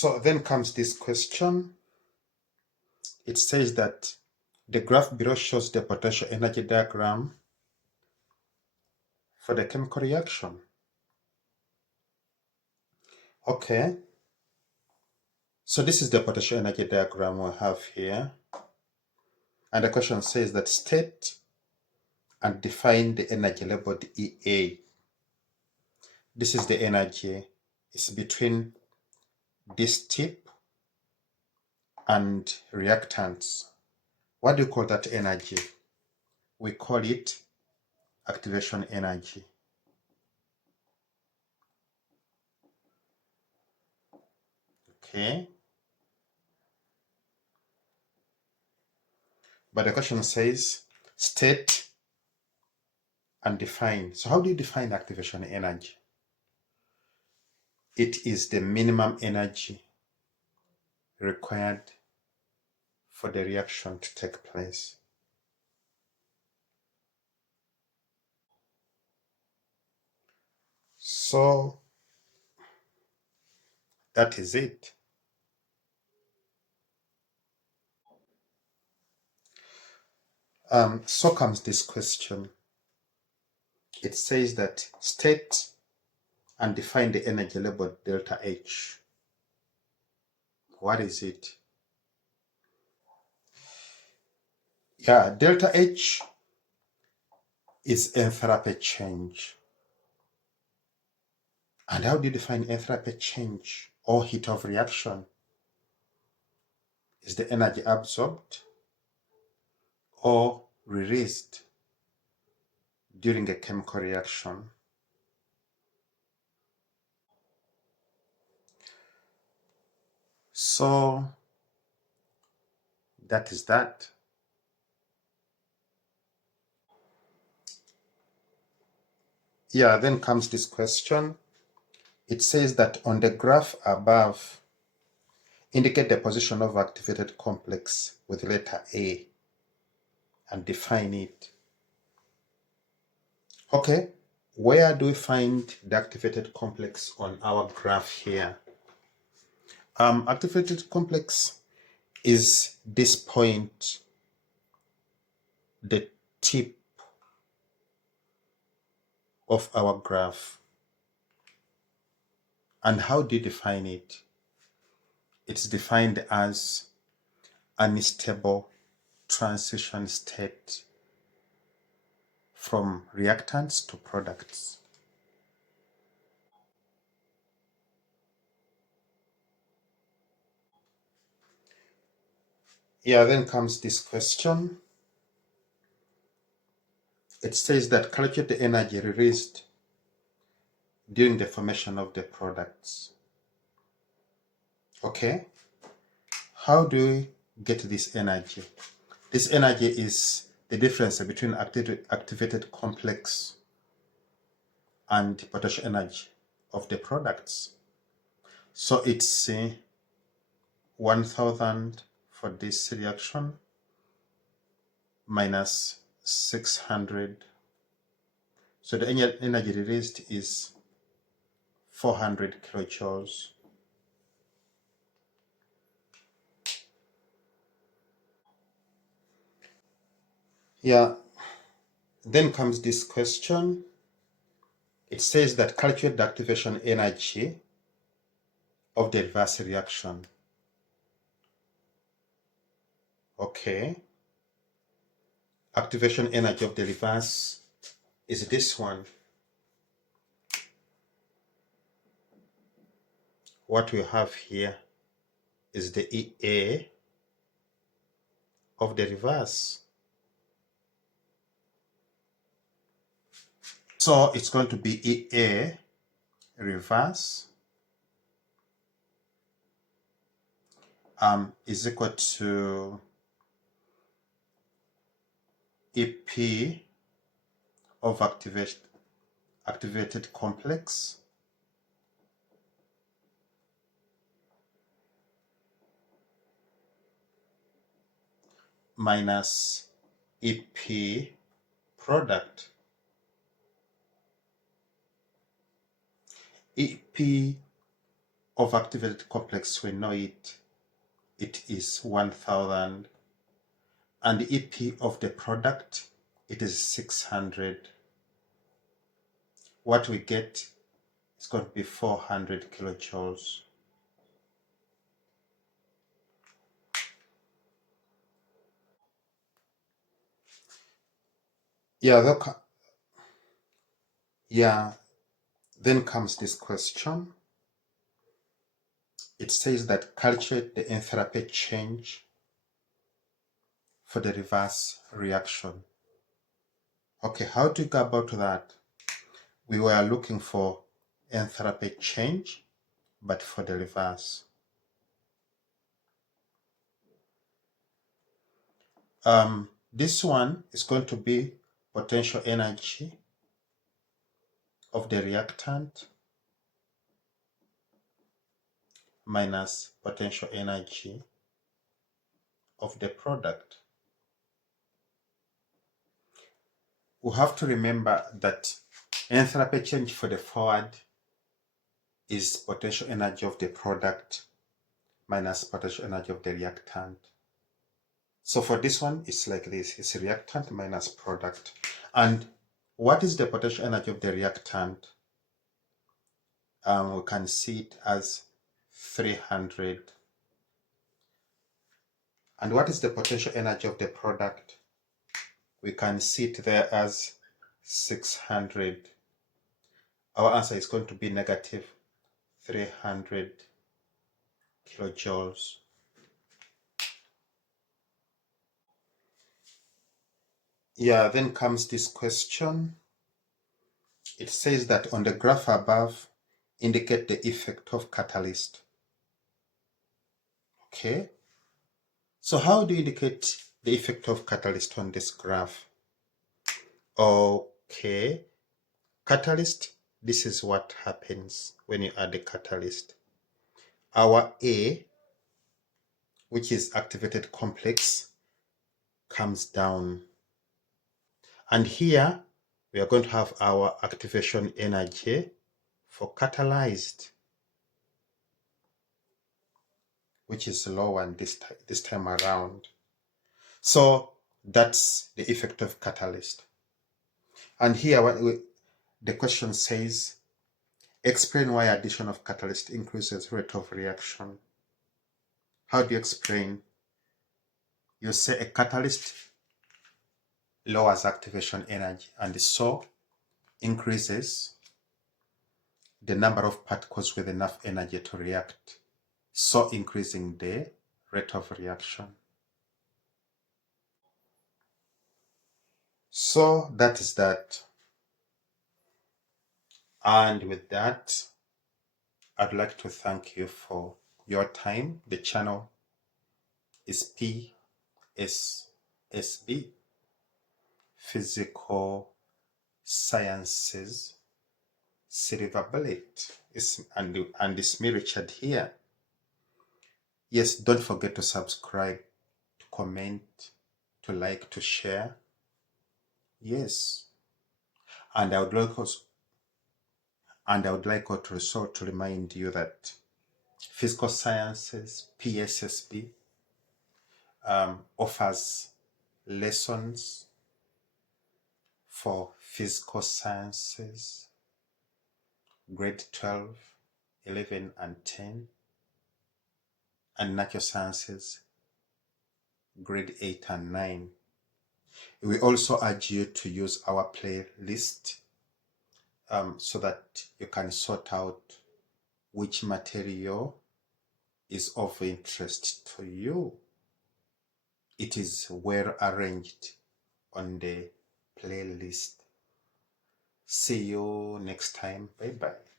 So then comes this question. It says that the graph below shows the potential energy diagram for the chemical reaction. Okay. So this is the potential energy diagram we have here. And the question says that state and define the energy labeled EA. This is the energy. It's between this tip and reactants. What do you call that energy? We call it activation energy. Okay. But the question says state and define. So how do you define activation energy? It is the minimum energy required for the reaction to take place. So that is it. So comes this question. It says that state and define the energy labeled delta H. What is it? Yeah, delta H is enthalpy change. And how do you define enthalpy change or heat of reaction? Is the energy absorbed or released during a chemical reaction? So that is that. Yeah, then comes this question. It says that on the graph above, indicate the position of activated complex with letter A and define it. Okay, where do we find the activated complex on our graph here? Activated complex is this point, the tip of our graph. And how do you define it? It's defined as unstable transition state from reactants to products. Yeah, then comes this question. It says that calculate the energy released during the formation of the products. Okay, how do we get this energy? This energy is the difference between activated complex and potential energy of the products. So it's 1000 for this reaction minus 600. So the energy released is 400 kilojoules. Yeah, then comes this question. It says that calculate the activation energy of the reverse reaction. Okay. Activation energy of the reverse is this one. What we have here is the EA of the reverse. So it's going to be EA reverse is equal to EP of activated complex minus EP product. EP of activated complex, we know it is 1000, and the EP of the product, it is 600. What we get is going to be 400 kilojoules. Yeah, then comes this question. It says that calculate the enthalpy change for the reverse reaction. Okay, how do you go about that? We were looking for enthalpy change, but for the reverse. This one is going to be potential energy of the reactant minus potential energy of the product. We have to remember that enthalpy change for the forward is potential energy of the product minus potential energy of the reactant. So for this one, it's like this. It's reactant minus product. And what is the potential energy of the reactant? We can see it as 300. And what is the potential energy of the product? We can see it there as 600. Our answer is going to be negative 300 kilojoules. Yeah, then comes this question. It says that on the graph above, indicate the effect of catalyst. Okay. So how do you indicate the effect of catalyst on this graph? Okay. Catalyst, this is what happens when you add the catalyst. Our A, which is activated complex, comes down. And here, we are going to have our activation energy for catalyzed, which is lower this time around. So that's the effect of catalyst. And here, the question says, explain why addition of catalyst increases rate of reaction. How do you explain? You say a catalyst lowers activation energy and so increases the number of particles with enough energy to react, so increasing the rate of reaction. So that is that. And with that, I'd like to thank you for your time. The channel is PSSB, Physical Sciences Silver Bullet. And it's me, Richard, here. Yes, don't forget to subscribe, to comment, to like, to share. Yes. And I would like also to remind you that Physical Sciences, PSSB, offers lessons for Physical Sciences, grade 12, 11, and 10, and Natural Sciences, grade 8 and 9. We also urge you to use our playlist so that you can sort out which material is of interest to you. It is well arranged on the playlist. See you next time. Bye bye.